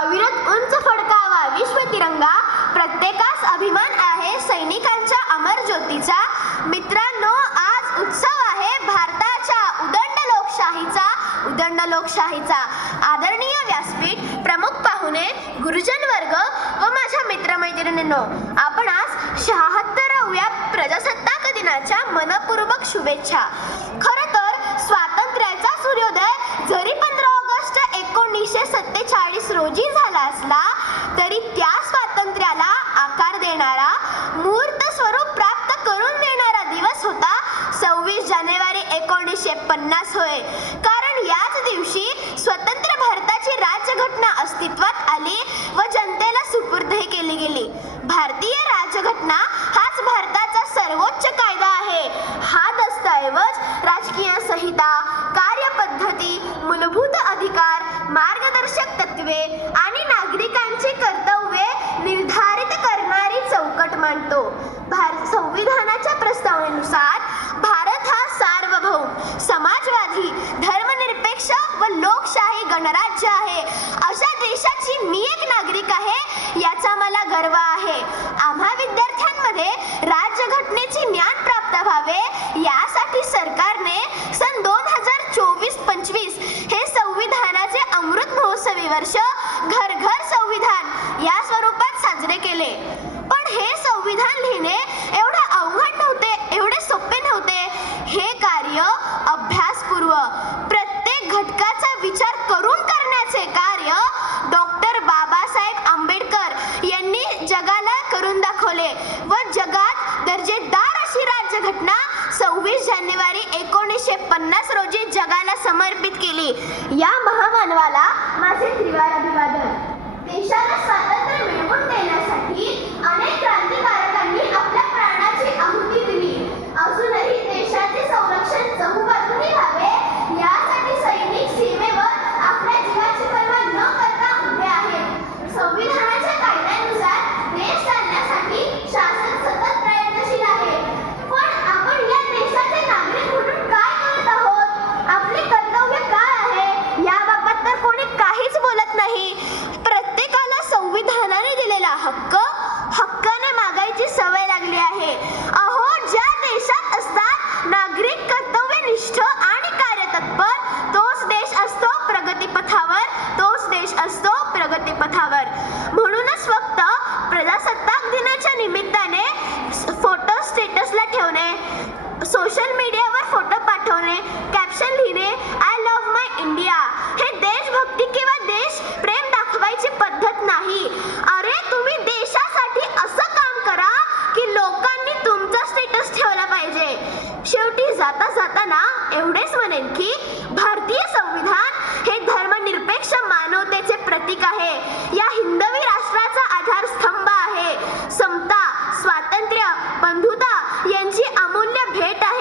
अविरत उंच फडकावा विश्व तिरंगा, प्रत्येकास अभिमान आहे सैनिकांच्या अमर ज्योतीचा. मित्रांनो, आज उत्सव आहे भारताच्या उदंड लोकशाहीचा. आदरणीय व्यासपीठ, प्रमुख पाहुणे, गुरुजन वर्ग व माझ्या मित्रमैत्रिणींनो, आपण आज 76व्या प्रजासत्ताक दिनाच्या मनपूर्वक शुभेच्छा. खरं तर स्वातंत्र्याचा सूर्योदय जरी 15 ऑगस्ट 1947 रोजी झाला असला तरी त्या स्वातंत्र्याला आकार देणारा, मूर्त स्वरूप प्राप्त करून देणारा दिवस होता 26 जानेवारी 1950 होय. कारण याच दिवशी स्वतंत्र भारताची राज्यघटना अस्तित्वात आली व जनतेला सुपूर्दही केली गेली. भारतीय राज्यघटना हाच भारताचा सर्वोच्च कायदा आहे. हा दस्तऐवज राजकीय संहिता, कार्यपद्धती, मूलभूत अधिकार, मार्गदर्शक तत्त्वे आणि नागरिकांची कर्तव्ये निर्धारित करणारी चौकट मांडतो. संविधानाच्या प्रस्तावनेनुसार भारत हा सार्वभौम, समाजवादी, धर्मनिरपेक्ष व लोकशाही गणराज्य आहे. अशा देशाची मी एक नागरिक आहे याचा मला गर्व आहे. आम्हा विद्यार्थ्यांमध्ये राज्यघटनेचे ज्ञान प्राप्त व्हावे यासाठी सरकारने सन 2024-25 हे संविधानाचे अमृत महोत्सवी वर्ष घर घर संविधान या स्वरूपात साजरे केले. पण हे संविधान लिहिणे एवढे अवघड नव्हते, एवढे सोपे नव्हते. हे कार्य अभ्यासपूर्व, प्रत्येक घटकाचा विचार करून करण्याचे कार्य डॉक्टर बाबासाहेब आंबेडकर यांनी जगाला करून दाखवले व जगात दर्जेदार अशी राज्यघटना 26 जानेवारी 1950 रोजी जगाला समर्पित केली. या महामानवाला माझे त्रिवार अभिवादन. देशाला स्वातंत्र्य मिळवून देण्यासाठी अनेक क्रांतिकारकांनी आपल्या प्राणाची आहुती दिली. अजूनही देशाचे संरक्षण चहूबाजूने व्हावे यासाठी सैनिक सीमेवर आपल्या जीवाची पर्वा न करता उभे आहेत. संविधानाच्या कायद्यानुसार देश चालण्यासाठी शासन सतत प्रयत्नशील आहे. पण आपण या देशाचे नागरिक म्हणून काय करत आहोत? आपले कर्तव्य काय आहे याबाबत तर कोणी काहीच बोलत नाही. प्रत्येकाला संविधानाने दिलेला हक्काने मागायची सवय लागली आहे. अहो, ज्या देशात असतात नागरिक कर्तव्यनिष्ठ आणि कार्यतत्पर, तोच देश असतो प्रगतीपथावर, म्हणूनच फक्त प्रजासत्ताक दिनाच्या निमित्ताने फोटो स्टेटसला ठेवणे, सोशल मीडियावर फोटो पाठवणे, कॅप्शन लिहिणे, आय लव्ह माय इंडिया, हे देशभक्ती किंवा देशप्रेम दाखवायची पद्धत नाही. अरे, तुम्ही देशासाठी असं काम करा की लोकांनी तुमचा स्टेटस ठेवला पाहिजे. शेवटी जाताना एवढेच म्हणेन की भारतीय संविधान हे धर्मनिरपेक्ष मानवतेचे प्रतीक आहे. या हिंदवी राष्ट्राचा आधारस्तंभ आहे. समता, स्वातंत्र्य, बंधुता यांची अमूल्य भेट आहे.